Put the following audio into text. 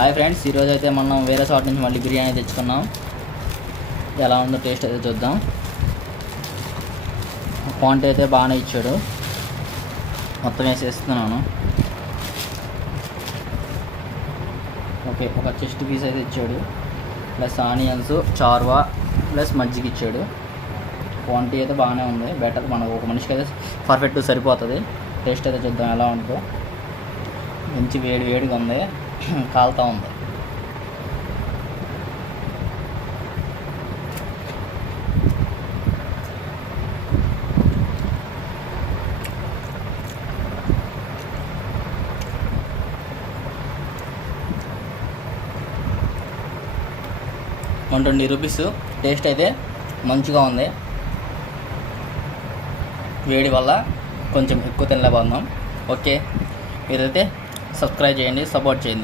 Hi friends, ఈరోజు అయితే మనం వేరే చోట నుంచి మళ్ళీ బిర్యానీ తెచ్చుకున్నాం. ఎలా ఉందో టేస్ట్ అయితే చూద్దాం. క్వాంటిటీ అయితే బాగానే ఇచ్చాడు. మొత్తం వేసేస్తున్నాను. ఓకే, ఒక చెస్ట్ పీస్ అయితే ఇచ్చాడు, ప్లస్ ఆనియన్స్, చార్వా, ప్లస్ మజ్జిగ ఇచ్చాడు. క్వాంటిటీ అయితే బాగానే ఉంది. బెటర్, మనకు ఒక మనిషికి అయితే పర్ఫెక్ట్ సరిపోతుంది. టేస్ట్ అయితే చూద్దాం ఎలా ఉంటుందో. మంచి వేడిగా ఉంది, కాలుతూ ఉంది. ₹120. టేస్ట్ అయితే మంచిగా ఉంది. వేడి వల్ల కొంచెం ఎక్కువ తినలేకపోతున్నాం. ఓకే, మీరైతే సబ్స్క్రైబ్ చేయండి, సపోర్ట్ చేయండి.